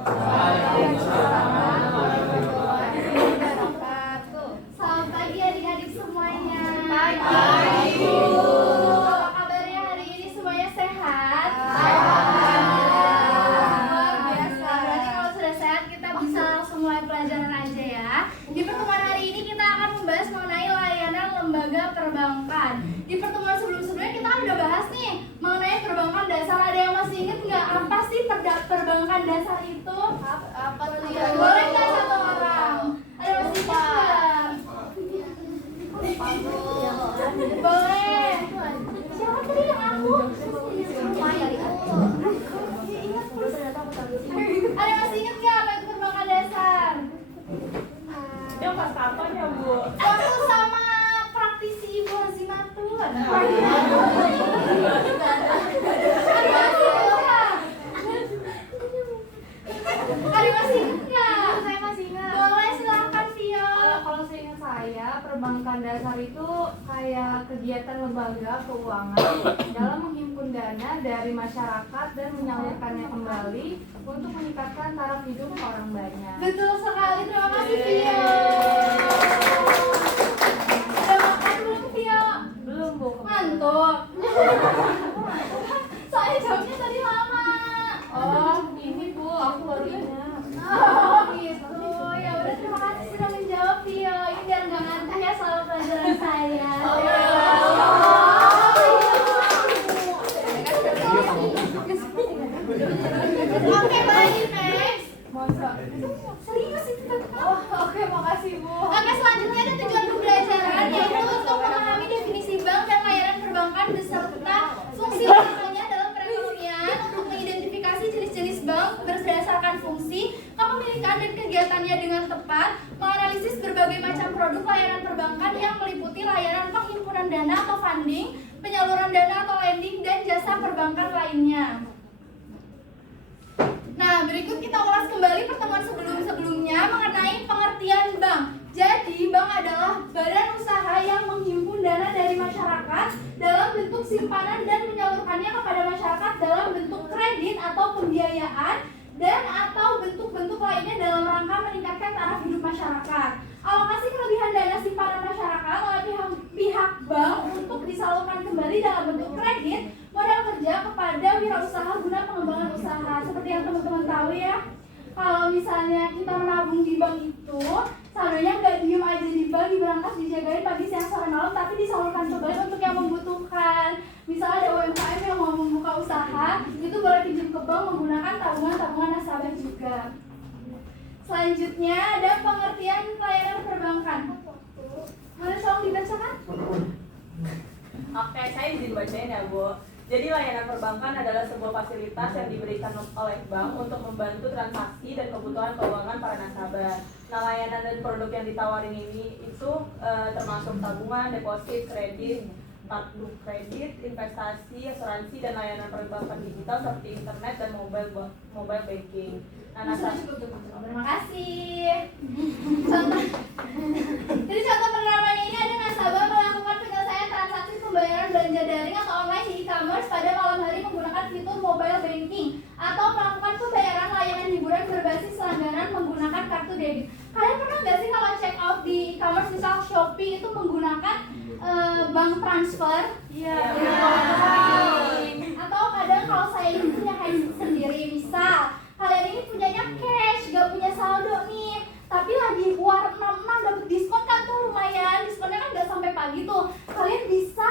Waalaikumsalam warahmatullahi wabarakatuh. Selamat pagi adik-adik semuanya. Pagi, Bu. Apa kabarnya hari ini, semuanya sehat? Luar biasa. Berarti kalau sudah sehat kita bisa langsung mulai pelajaran aja ya. Di pertemuan hari ini kita akan membahas mengenai layanan lembaga perbankan. Di pertemuan sebelum-sebelumnya kita kan udah bahas nih mengenai perbankan dasar. Ada yang masih ingat nggak apa sih perbankan dasar itu? Apa tuh ya? Boleh nggak satu orang? Ada yang masih ingat nggak? Boleh. Siapa tadi yang aku? Ada yang masih ingat nggak apa itu perbankan dasar? Dia pas kapan ya, Bu? Waktu sama praktisi Ibu Hazimatun. Ada masih ingat nggak? Saya masih ingat. Boleh, silakan Vio. Kalau seingat saya, perbankan dasar itu kayak kegiatan lembaga keuangan dalam menghimpun dana dari masyarakat dan menyalurkannya kembali untuk meningkatkan taraf hidup orang banyak. Betul sekali, terima kasih Vio. Udah makan belum Vio? Belum, Bu. Ngantuk. Soalnya jawabnya tadi lama. Oh, ini Bu, aku baru ingat. Oh gitu, ya udah, terima kasih sudah menjawab Vio. Ini biar nggak ngantuk ya soal pelajaran saya. Oke, baik, next. Serius itu kan? Oke, makasih Bu. Oke, selanjutnya ada tujuan pembelajaran, yaitu untuk memahami definisi bank dan layanan perbankan beserta fungsi utamanya dalam perekonomian, untuk mengidentifikasi jenis-jenis bank berdasarkan fungsi, kepemilikan dan kegiatannya dengan tepat, menganalisis berbagai macam produk layanan perbankan yang meliputi layanan penghimpunan dana atau funding, penyaluran dana atau lending, dan jasa perbankan lainnya. Nah, berikut kita ulas kembali pertemuan sebelum-sebelumnya mengenai pengertian bank. Jadi, bank adalah badan usaha yang menghimpun dana dari masyarakat dalam bentuk simpanan dan menyalurkannya kepada masyarakat dalam bentuk kredit atau pembiayaan dan atau bentuk-bentuk lainnya dalam rangka meningkatkan taraf hidup masyarakat. Alokasi kelebihan dana simpanan masyarakat oleh pihak bank untuk disalurkan kembali dalam bentuk kredit modal kerja kepada wirausaha guna pengembangan usaha. Seperti yang teman-teman tahu ya, kalau misalnya kita menabung di bank itu saldonya nggak diem aja di bank, diberangkas dijagain pagi siang sore malam, tapi disalurkan kembali untuk yang membutuhkan. Misalnya ada UMKM yang mau membuka usaha, itu boleh pinjam ke bank menggunakan tabungan nasabah juga. Selanjutnya ada pengertian layanan perbankan. Mana tolong dibacakan? Oke, saya izin bacain ya, Bu. Jadi layanan perbankan adalah sebuah fasilitas yang diberikan oleh bank untuk membantu transaksi dan kebutuhan keuangan para nasabah. Nah, layanan dan produk yang ditawarin ini itu termasuk tabungan, deposit, kredit, kartu kredit, investasi, asuransi, dan layanan perbankan digital seperti internet dan mobile banking. Nah, terima kasih. Jadi contoh penerapannya ini ada nasabah melakukan penyelesaian transaksi pembayaran belanja daring atau online di e-commerce pada malam hari menggunakan fitur mobile banking, atau melakukan pembayaran layanan hiburan berbasis langganan menggunakan kartu debit. Kalian pernah nggak sih kalau check out di e-commerce misal Shopee itu menggunakan bank transfer? Iya. Atau kadang kalau saya ini punya cash sendiri, misal kalian ini punyanya cash, gak punya saldo nih, tapi lagi war 66 dapat diskon kan tuh lumayan, diskonnya kan gak sampai pagi tuh. Kalian bisa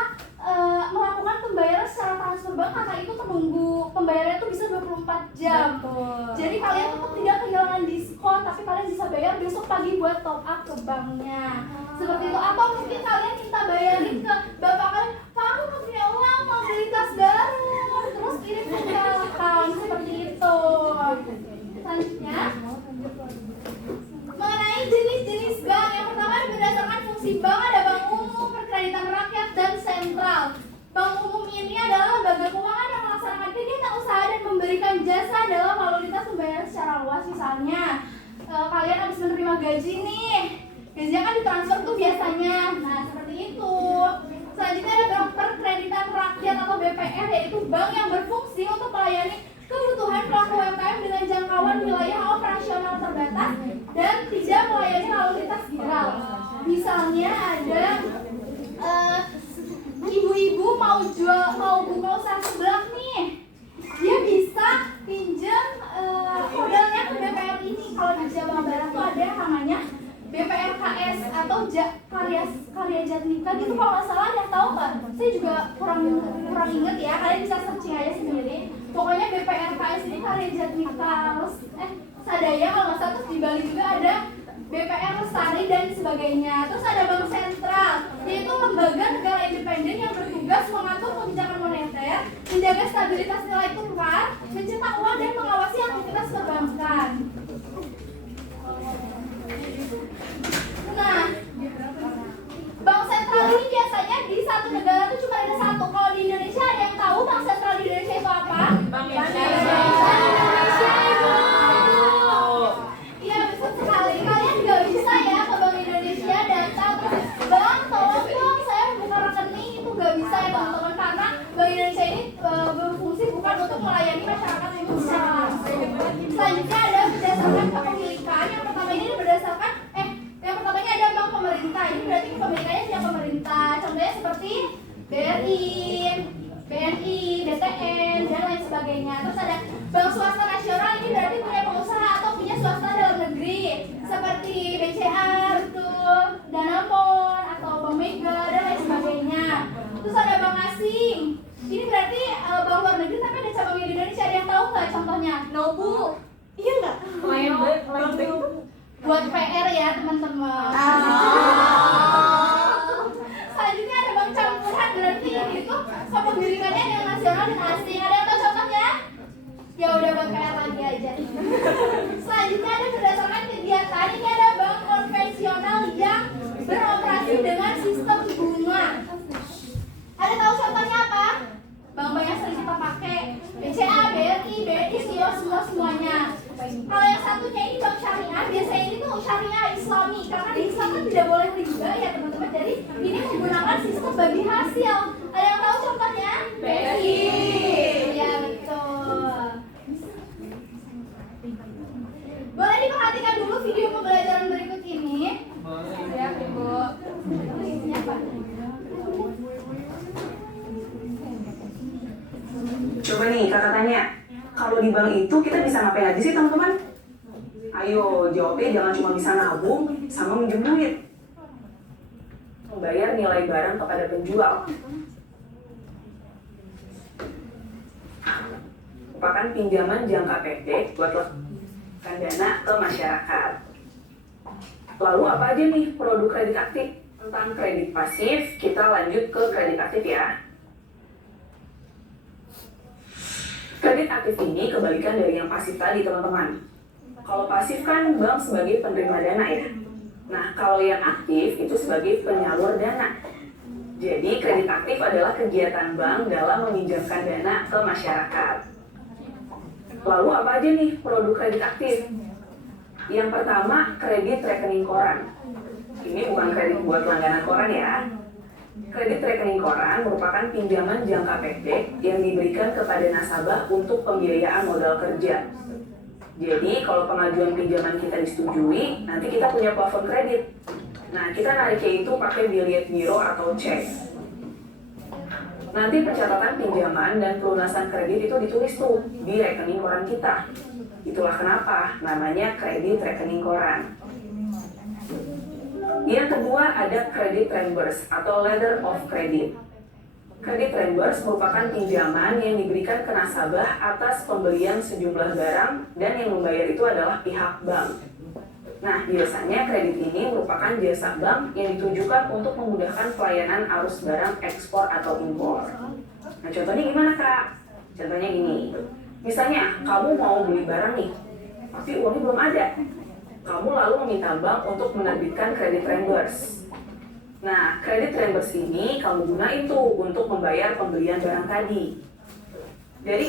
melakukan pembayaran secara transfer bank karena itu menunggu pembayarannya tuh bisa 24 jam. Betul. Jadi kalian tetap tidak kehilangan diskon, tapi kalian bisa bayar besok pagi buat top up ke banknya. Seperti itu. Atau mungkin kalian minta bayarin ke bapak kalian, "Pak, aku nggak punya uang, mau beli tas baru." Terus kirim ke account seperti itu. Selanjutnya mengenai jenis-jenis bank. Yang pertama berdasarkan fungsi bank ada bank umum, perkreditan rakyat, dan sentral. Bank umum ini adalah lembaga keuangan yang melaksanakan kegiatan usaha dan memberikan jasa dalam lalu lintas pembayaran secara luas. Misalnya kalian habis menerima gaji nih, gajinya kan ditransfer tuh biasanya. Nah, seperti itu. Selanjutnya ada bank perkreditan rakyat atau BPR, yaitu bank yang berfungsi untuk melayani kebutuhan pelaku UMKM dengan jangkauan wilayah operasional terbatas dan tidak melayani lalu lintas viral. Misalnya ada ibu-ibu mau buka usaha seblak nih, dia bisa pinjam modalnya ke BPR ini. Kalau di Jawa Barat tuh ada yang namanya BPRKS atau karya Jatnika gitu kalau nggak salah. Yang tahu nggak? Saya juga kurang inget ya, kalian bisa searching aja sendiri. Pokoknya BPRKS ini karya Jatnika Sadaya kalau nggak salah. Terus di Bali juga ada BPR Lestari dan sebagainya. Terus ada Bank Sentral, yaitu lembaga negara independen yang bertugas mengatur kebijakan moneter, menjaga stabilitas nilai tukar, mencetak uang dan mengawasi aktivitas perbankan. Nah, bank sentral ini biasanya di satu negara tuh cuma ada satu. Kalau di Indonesia ada yang tahu bank sentral di Indonesia itu apa? Bank Indonesia, Ibu. Iya, betul sekali. Kalian nggak bisa ya ke Bank Indonesia datang terus, Bang, tolong dong saya buka rekening, itu nggak bisa ya teman-teman, karena Bank Indonesia ini berfungsi bukan untuk melayani masyarakat Indonesia langsung. Selanjutnya ada berdasarkan kepemilikan. Yang pertama ini berdasarkan yang pertama ini ada bank pemerintah. Ini berarti kepemilikannya punya pemerintah. Contohnya seperti BRI, BNI, BTN, dan lain sebagainya. Terus ada bank swasta nasional. Ini berarti punya pengusaha atau punya swasta dalam negeri, seperti BCA, betul, Danamon atau Bank Mega dan lain sebagainya. Terus ada bank asing. Ini berarti bank luar negeri tapi ada cabangnya di Indonesia. Ada yang tahu nggak contohnya? Nobu. Iya nggak? Buat PR ya teman-teman. Selanjutnya ada bank campuran, berarti itu kepemilikannya yang nasional dan asing. Ada yang tahu contohnya? Ya udah buat PR lagi aja. Selanjutnya ada berdasarkan kegiatan. Ini ada bank konvensional yang beroperasi dengan sistem bunga. Ada tahu contohnya apa? Bank-bank yang sering kita pakai, BCA, BRI, BNI, semuanya. Kalau yang satunya ini bank syariah, biasanya ini tuh syariah Islami, karena di Islam kan tidak boleh riba ya teman-teman. Jadi ini menggunakan sistem bagi hasil. Ada yang tahu contohnya? BRI. Ya betul. Boleh diperhatikan dulu video pembelajaran berikut ini. Ya Ibu. Isinya apa? Coba nih kakak tanya, kalau di bank itu kita bisa ngapain aja sih teman-teman? Ayo jawabnya, jangan cuma bisa nabung sama minjem duit. Membayar nilai barang kepada penjual. Merupakan pinjaman jangka pendek buat letakkan dana ke masyarakat. Lalu apa aja nih produk kredit aktif? Tentang kredit pasif, kita lanjut ke kredit aktif ya. Kredit aktif ini kebalikan dari yang pasif tadi teman-teman. Kalau pasif kan bank sebagai penerima dana ya. Nah kalau yang aktif itu sebagai penyalur dana. Jadi kredit aktif adalah kegiatan bank dalam meminjamkan dana ke masyarakat. Lalu apa aja nih produk kredit aktif? Yang pertama kredit rekening koran. Ini bukan kredit buat langganan koran ya. Kredit rekening koran merupakan pinjaman jangka pendek yang diberikan kepada nasabah untuk pembiayaan modal kerja. Jadi kalau pengajuan pinjaman kita disetujui, nanti kita punya plafon kredit. Nah, kita nariknya itu pakai billet giro atau cek. Nanti pencatatan pinjaman dan pelunasan kredit itu ditulis tuh di rekening koran kita. Itulah kenapa namanya kredit rekening koran. Yang kedua ada kredit reimburse atau letter of credit. Kredit reimburse merupakan pinjaman yang diberikan ke nasabah atas pembelian sejumlah barang dan yang membayar itu adalah pihak bank. Nah, biasanya kredit ini merupakan jasa bank yang ditujukan untuk memudahkan pelayanan arus barang ekspor atau impor. Nah, contohnya gimana Kak? Contohnya gini, misalnya kamu mau beli barang nih, tapi uangnya belum ada. Kamu lalu meminta bank untuk menerbitkan kredit reimburse. Nah, kredit reimburse ini kamu gunain tuh untuk membayar pembelian barang tadi. Dari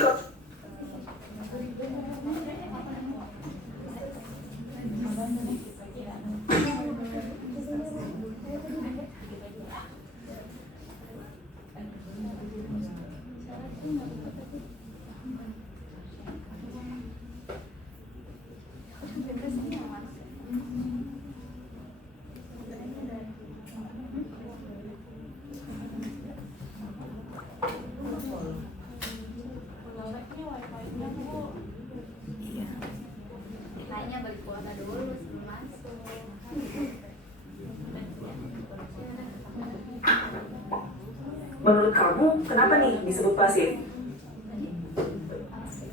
kamu kenapa nih disebut pasif?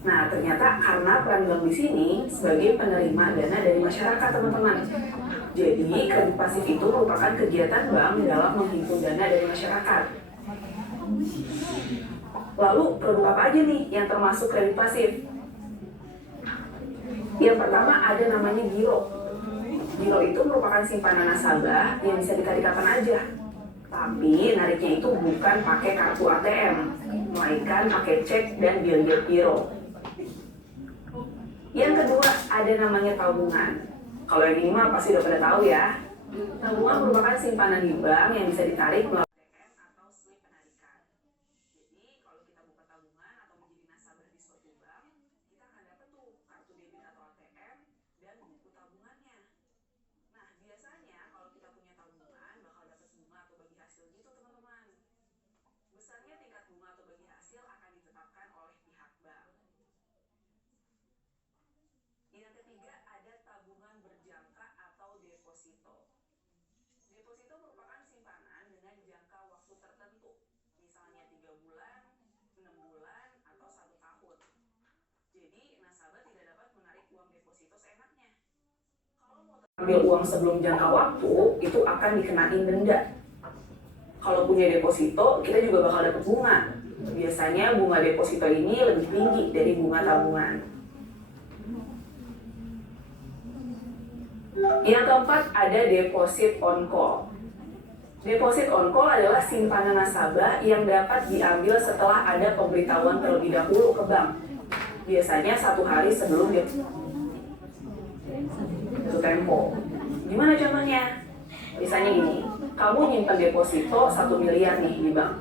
Nah, ternyata karena peran bank di sini sebagai penerima dana dari masyarakat, teman-teman. Jadi, kredit pasif itu merupakan kegiatan bank dalam menghimpun dana dari masyarakat. Lalu, produk apa aja nih yang termasuk kredit pasif? Yang pertama ada namanya giro. Giro itu merupakan simpanan nasabah yang bisa ditarik kapan aja. Tapi nariknya itu bukan pakai kartu ATM, melainkan pakai cek dan bilet giro. Yang kedua ada namanya tabungan. Kalau yang ini mah pasti udah pada tahu ya. Tabungan merupakan simpanan di bank yang bisa ditarik melalui ATM atau slip penarikan. Jadi kalau kita buka tabungan atau menjadi nasabah di suatu bank, kita akan dapat tuh kartu debit atau ATM dan buku tabungannya. Nah, biasanya kalau kita punya tabungan bakal dapat bunga atau bagi hasil gitu, teman-teman. Besarnya tingkat bunga atau bagi hasil akan ditetapkan oleh pihak bank. Yang ketiga ada tabungan berjangka atau deposito. Deposito merupakan simpanan dengan jangka waktu tertentu, misalnya 3 bulan, 6 bulan, atau 1 tahun. Jadi nasabah tidak dapat menarik uang deposito seenaknya. Kalau mau ambil uang sebelum jangka waktu, itu akan dikenain denda. Kalau punya deposito, kita juga bakal dapat bunga. Biasanya bunga deposito ini lebih tinggi dari bunga tabungan. Yang keempat ada deposit on call. Deposit on call adalah simpanan nasabah yang dapat diambil setelah ada pemberitahuan terlebih dahulu ke bank. Biasanya 1 hari sebelum itu tempo. Gimana contohnya? Misalnya gini, kamu nyimpan deposito 1 miliar nih di bank.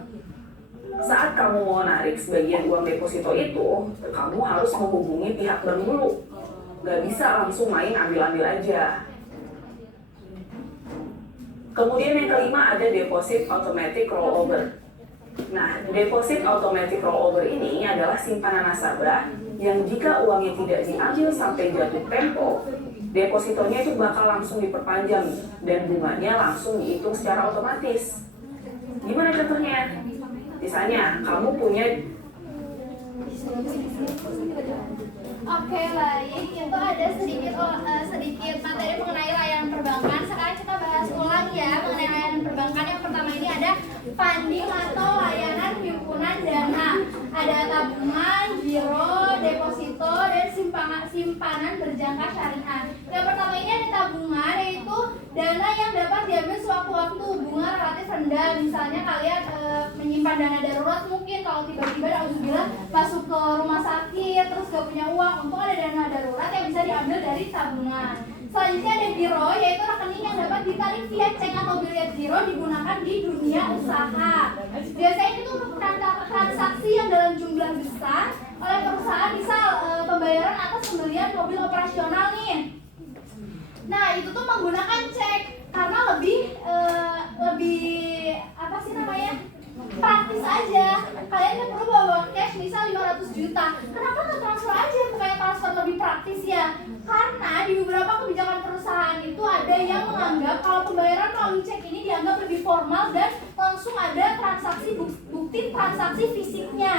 Saat kamu mau narik sebagian uang deposito itu, kamu harus menghubungi pihak bank dulu. Gak bisa langsung main ambil-ambil aja. Kemudian yang kelima ada deposit automatic rollover. Nah, deposit automatic rollover ini adalah simpanan nasabah yang jika uangnya tidak diambil sampai jatuh tempo, depositonya itu bakal langsung diperpanjang dan bunganya langsung dihitung secara otomatis. Gimana contohnya? Misalnya, kamu punya Oke, baik. Itu ada sedikit materi mengenai layanan perbankan. Sekarang kita bahas ulang ya mengenai layanan perbankan. Yang pertama ini ada funding atau layanan himpunan dana. Ada tabungan, giro, deposito, dan simpanan berjangka syariah. Yang pertama ini ada tabungan, yaitu dana yang dapat diambil sewaktu-waktu, bunga relatif rendah. Misalnya kalian menyimpan dana darurat, mungkin kalau tiba-tiba alhamdulillah masuk ke rumah sakit terus gak punya uang, untung ada dana darurat yang bisa diambil dari tabungan. Selanjutnya ada giro, yaitu rekening yang dapat ditarik via cek atau bilet giro digunakan di dunia usaha. Biasanya itu transaksi yang dalam jumlah besar oleh perusahaan, misal pembayaran atas pembelian mobil operasional nih. Nah, itu tuh menggunakan cek karena lebih apa sih namanya? Praktis aja. Kalian kan perlu bawa cash misal 500 juta. Kenapa nggak transfer aja? Kayak transfer lebih praktis ya. Karena di beberapa kebijakan perusahaan itu ada yang menganggap kalau pembayaran melalui cek ini dianggap lebih formal dan langsung ada transaksi bukti transaksi fisiknya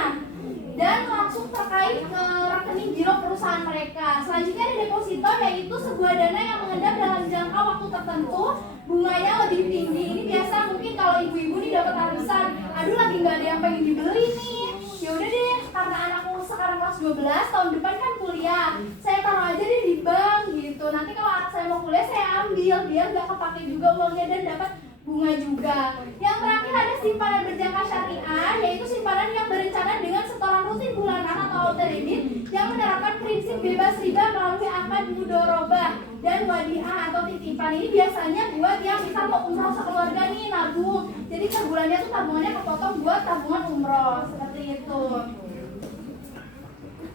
dan langsung terkait ke rekening giro perusahaan mereka. Selanjutnya ada deposito, yaitu sebuah dana yang mengendap dalam jangka waktu tertentu, bunganya lebih tinggi. Ini biasa mungkin kalau ibu-ibu nih dapat arisan, aduh lagi nggak ada yang pengen dibeli nih, ya udah deh, karena anakku sekarang kelas 12, tahun depan kan kuliah, saya taruh aja deh di bank gitu. Nanti kalau anak saya mau kuliah saya ambil, biar nggak kepake juga uangnya dan dapat bunga juga. Yang terakhir ada simpanan berjangka syariah, yaitu simpanan yang berencana dengan setoran rutin bulanan atau auto debit yang menerapkan prinsip bebas riba melalui akad mudorobah dan wadiah atau titipan. Ini biasanya buat yang bisa mau umroh sekeluarga nih, nabung. Jadi per bulannya tuh tabungannya kepotong buat tabungan umroh, seperti itu.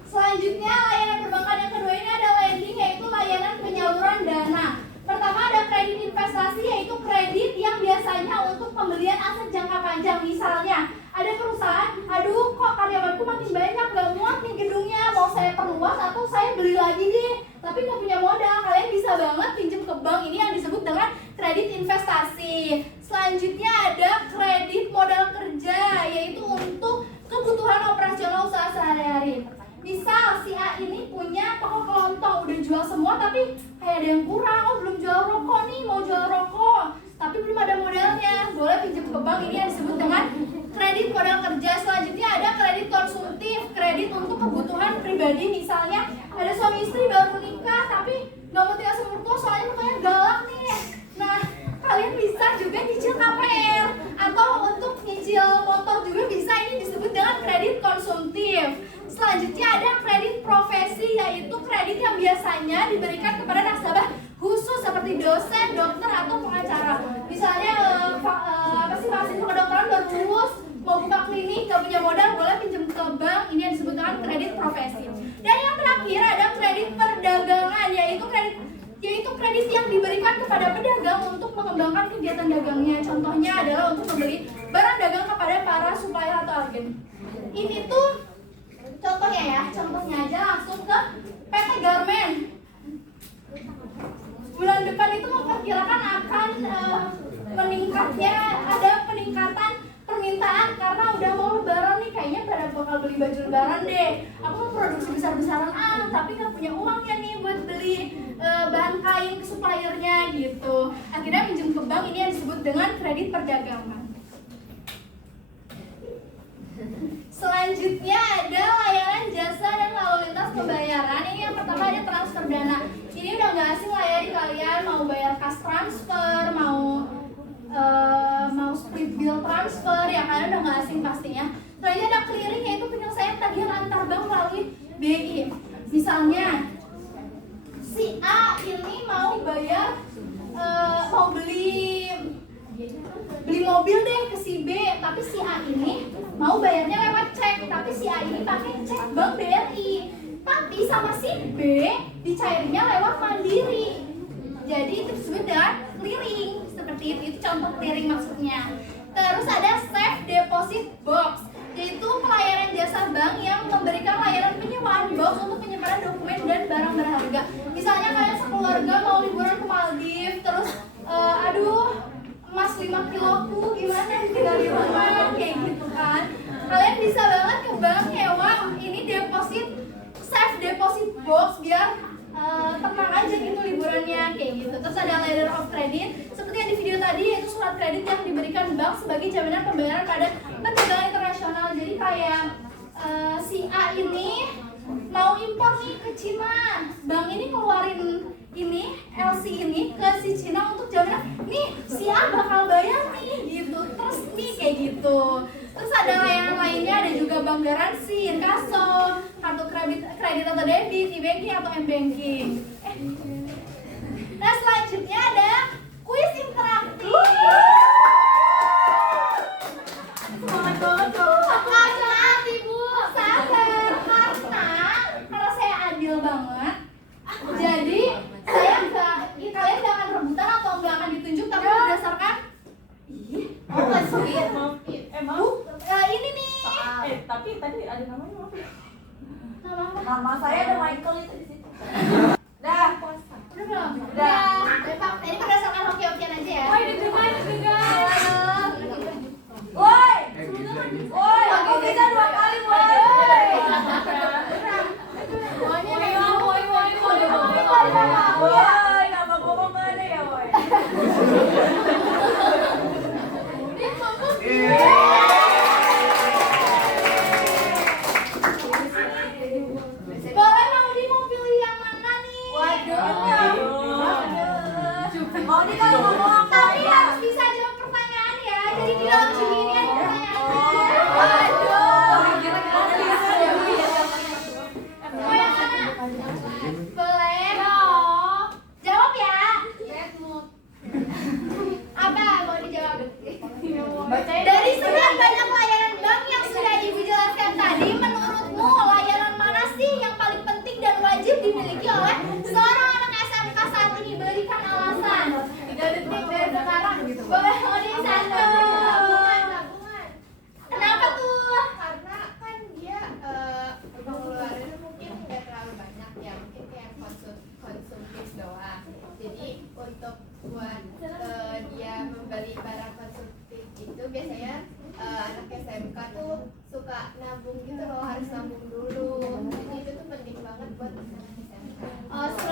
Selanjutnya layanan perbankan yang kedua ini ada lending, yaitu layanan penyaluran dana. Pertama ada kredit investasi, yaitu kredit yang biasanya untuk pembelian aset jangka panjang. Misalnya ada perusahaan, aduh kok karyawanku makin banyak, gak muat nih gedungnya, mau saya perluas atau saya beli lagi deh, tapi gak punya modal. Kalian bisa banget pinjam ke bank, ini yang disebut dengan kredit investasi. Selanjutnya ada kredit modal kerja, yaitu untuk udah jual semua tapi kayak ada yang kurang. Oh belum jual rokok nih, mau jual rokok tapi belum ada modalnya, boleh pinjam ke bank. Ini yang disebut dengan kredit modal kerja. Selanjutnya ada kredit konsumtif, kredit untuk kebutuhan pribadi. Misalnya ada suami istri baru nikah tapi nggak mau tinggal sama mertua soalnya mertuanya galak nih. Nah kalian bisa juga nyicil KPR atau untuk nyicil motor juga bisa. Ini disebut dengan kredit konsumtif. Selanjutnya ada kredit profesi, yaitu kredit yang biasanya diberikan kepada nasabah khusus seperti dosen, dokter, atau pengacara. Misalnya mahasiswa kedokteran baru lulus mau buka klinik, gak punya modal, boleh pinjam ke bank. Ini yang disebut dengan kredit profesi. Dan yang terakhir ada kredit perdagangan, yaitu kredit yang diberikan kepada pedagang untuk mengembangkan kegiatan dagangnya. Contohnya adalah untuk membeli barang dagang kepada para supplier atau agen. Ini tuh contohnya ya, contohnya aja langsung ke PT Garmen. Bulan depan itu memperkirakan akan ada peningkatan permintaan karena udah mau lebaran nih, kayaknya pada bakal beli baju lebaran deh. Aku mau produksi besar-besaran tapi nggak punya uangnya nih buat beli bahan kain ke suppliernya gitu. Akhirnya pinjam ke bank. Ini yang disebut dengan kredit perdagangan. Selanjutnya ada layanan jasa dan lalu lintas pembayaran. Ini yang pertama ada transfer dana. Ini udah nggak asing lah ya di kalian, mau bayar cash transfer, mau split bill transfer, ya kalian udah nggak asing pastinya. Selanjutnya ada clearing, yaitu penyelesaian tagihan antar bank melalui BI. Misalnya si A ini mau bayar mau beli mobil deh ke si B, tapi si A ini mau bayarnya lewat cek, tapi si A ini pakai cek bank BRI, tapi sama si B dicairnya lewat Mandiri. Jadi itu disebut dengan clearing. Seperti itu contoh clearing maksudnya. Terus ada safe deposit box, yaitu pelayanan jasa bank yang memberikan layanan penyewaan box untuk penyimpanan dokumen dan barang berharga. Misalnya kalian sekeluarga mau liburan ke Maldives, terus emas 5 kiloku gimana tinggal di rumah kayak gitu kan, kalian bisa banget ke bank nyewa ini safe deposit box biar tenang aja gitu liburannya kayak gitu. Terus ada letter of credit seperti yang di video tadi, yaitu surat kredit yang diberikan bank sebagai jaminan pembayaran pada perdagangan internasional. Jadi kayak si A ini mau impor nih ke Cina, bank ini keluarin ini LC ini ke si Cina untuk jaminan nih si A bakal bayar nih gitu, terus nih kayak gitu. Terus ada layanan lainnya, ada juga bank garansi, inkaso, kartu kredit atau debit, e-banking atau m-banking. Nah selanjutnya ada kuis interaktif. Semangat banget loh. Sabar ibu, sabar, karena saya adil banget. Jadi kalian jangan rebutan atau nggak akan ditunjuk, tapi berdasarkan ini nih. Tapi tadi ada namanya apa? Nama saya ada Michael itu di situ. udah belum? Udah. Ini berdasarkan hoki-hokian aja ya. Woi, deg-degan. Woi, Aku bisa 2 kali, woi. Woi, nama ngomong nggak ada ya, woi. boleh mau pilih yang mana nih? Mau nih kalau ngomong Tapi harus bisa jawab pertanyaan ya. Jadi di launching ini ada pertanyaan. Mau yang mana? Boleh. Jawab ya. Apa mau dijawab? Dari sekian banyak layanan bank yang sudah Ibu jelaskan tadi, menurutmu layanan mana sih yang paling penting dan wajib dimiliki oleh seorang anak SMK saat ini? Berikan alasan. 3 detik dari sekarang gitu. Boleh mau di sana. Kenapa tuh? Karena kan dia pengeluarannya mungkin nggak terlalu banyak ya, mungkin kayak konsumtif doang. Jadi untuk buat dia membeli barang konsumtif itu biasanya anak SMK tuh suka nabung gitu loh, harus nabung dulu. Jadi itu tuh penting banget buat anak SMK.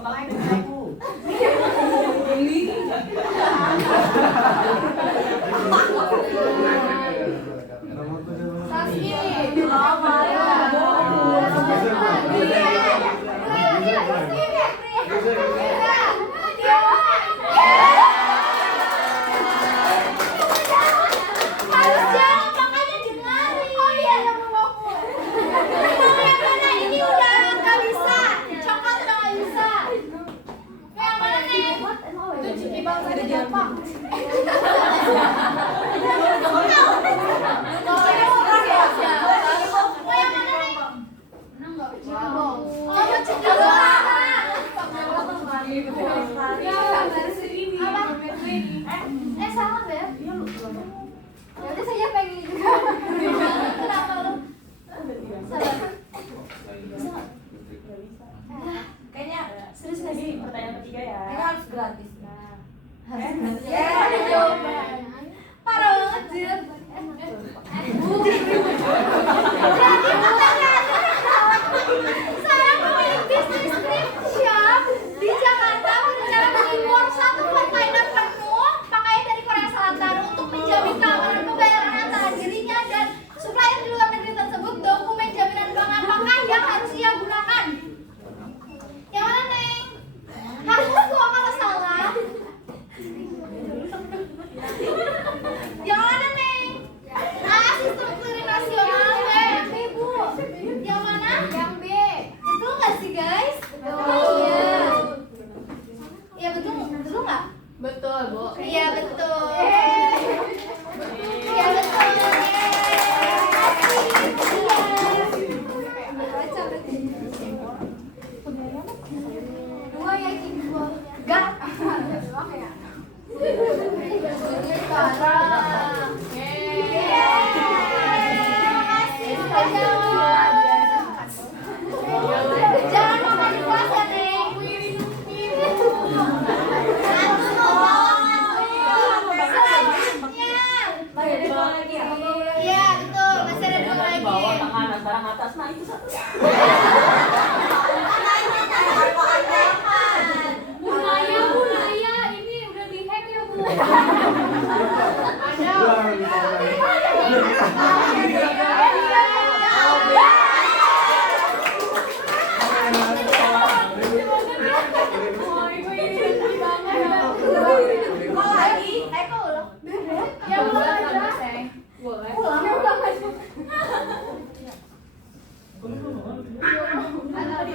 Bakal aku. Harus jawab, makanya dengerin. Oh iya, yang mau aku. Yang mana ini udah nggak bisa. Coklat udah nggak bisa. Yang mana nih? Itu Ciki Bang tadi Jepang. Salah ya? Iya lu. Ya udah saya pengen juga. Kenapa lu? Salah. Kayaknya serius nggak sih pertanyaan ketiga ya? Ini harus gratis. Nah. Harus Ya, ada jawaban. Parah banget sih. Jadi pertanyaan. Saya pemilik bisnis thrift shop di Jakarta berencana mengimpor 1 kontainer penuh pakaian dari Korea Selatan untuk menjamin keamanan pembayaran antara dirinya dan supplier di luar negeri tersebut. Dokumen jaminan bank apakah yang harus ia gunakan? Yang mana, Neng? Hapus gua kalau salah. Yang mana, Neng? Sistem clearing nasional, Yang B, Bu. Yang mana? Yang B. Betul nggak sih, guys? Iya. Iya betul nggak? Betul, Bu. Iya betul. Iya betul. Dua yakin dua. Gak. Sekarang. Terima kasih sudah jawab. Jangan lupa di kelas ya, Neng. Iya betul, masih ada 2 lagi. Bawah tangan antara atas, nah itu satu. Bunaya, ini udah di-hack ya, Bu. Kok lagi? Kok ulang? Ya ulang aja. Boleh. Ulang ya ulang aja.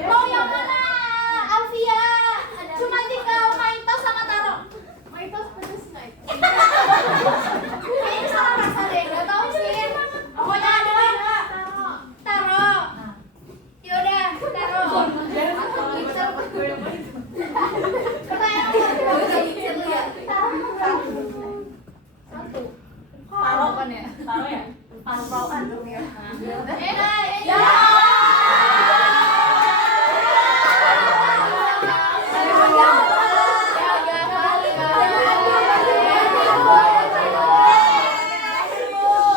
Mau yang mana? Alvia. Cuma tinggal Maitos sama Taro. Maitos pedes nggak itu? Kayaknya salah rasa deh, nggak tahu sih. Pokoknya ada Taro. Yaudah, Taro. Pertanyaan kedua. Taruh kan ya? Taruh ya? Taruhan dong ya. Ya.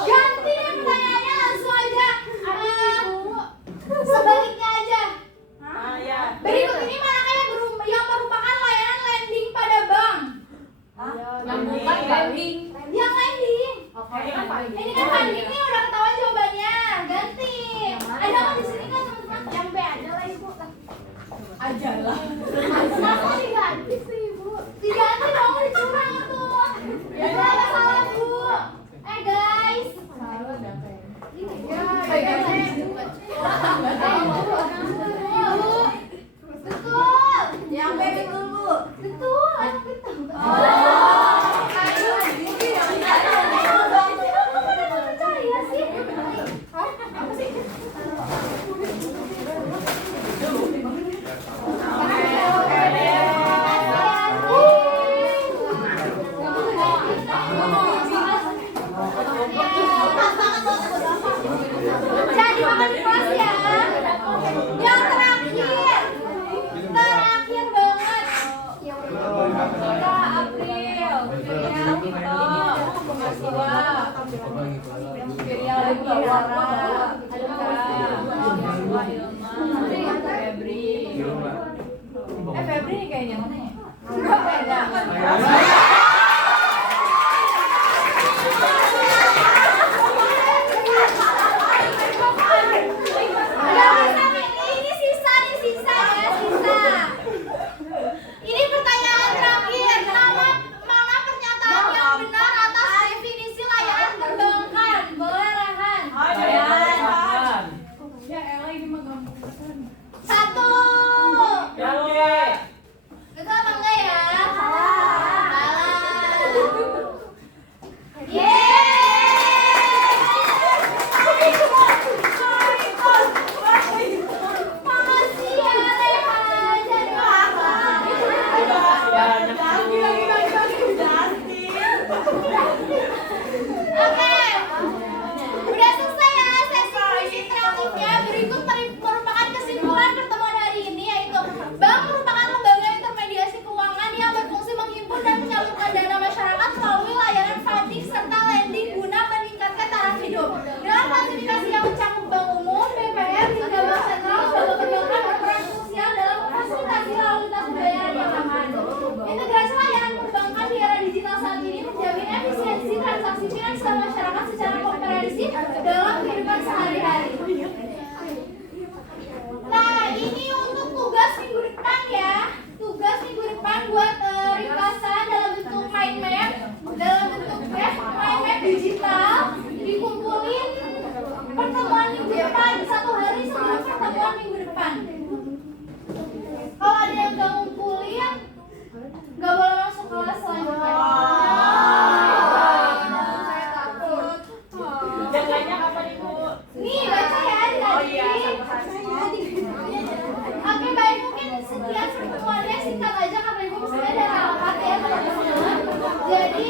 Ganti pertanyaannya langsung aja. Sebaliknya aja. Ah ya. Berikut ini manakah yang merupakan layanan landing pada bank? Yang bukan landing. Yang landing. Ini kan paling. Ini kan landing nih udah ketahuan jawabannya. Ganti. Ada nggak di sini kan teman-teman? Yang B aja lah ibu. Aja lah. Masa diganti sih ibu? Diganti dong, dicurang tuh. Ya salah bu. Guys. Betul. Yang B betul bu. Betul. Anak betul. Percaya sih? Hah? Apa sih? Oke. Febri nih kayaknya mana ya? Ini sisa ya, sisa. Ini pertanyaan terakhir. Mana pernyataan yang benar atas definisi layanan perbankan? Boleh Rehan? Ya elah ini mah gampang. 1. Betul apa enggak ya? Salah. Makasih ya Rehan. Jadi apa? Oke. Udah selesai ya sesi kuis interaktifnya. Berikut merupakan kesimpulan pertemuan hari ini, yaitu bank merupakan lembaga intermediasi keuangan yang berfungsi menghimpun dan menyalurkan dana masyarakat melalui layanan funding serta lending guna meningkatkan taraf hidup. Dengan klasifikasi yang mencakup bank umum, BPR hingga bank sentral, lembaga perbankan berperan krusial dalam memfasilitasi lalu lintas pembayaran yang aman. Integrasi layanan perbankan di era digital saat ini menjamin efisiensi transaksi finansial masyarakat secara komprehensif dalam kehidupan sehari-hari. Nah, ini untuk tugas minggu depan ya. Tugas minggu depan buat ringkasan dalam bentuk mind map, dalam bentuk mind map digital, dikumpulin pertemuan minggu depan, 1 hari sebelum pertemuan minggu depan. Kalau ada yang nggak ngumpulin, nggak boleh masuk kelas selanjutnya. Saya takut. Jaganya kapan Ibu? Nih baca ya Oh tadi. iya, satu hari. Oke baik, mungkin sekian pertemuannya, singkat aja karena ibu misalnya ada rapat ya teman-teman. Jadi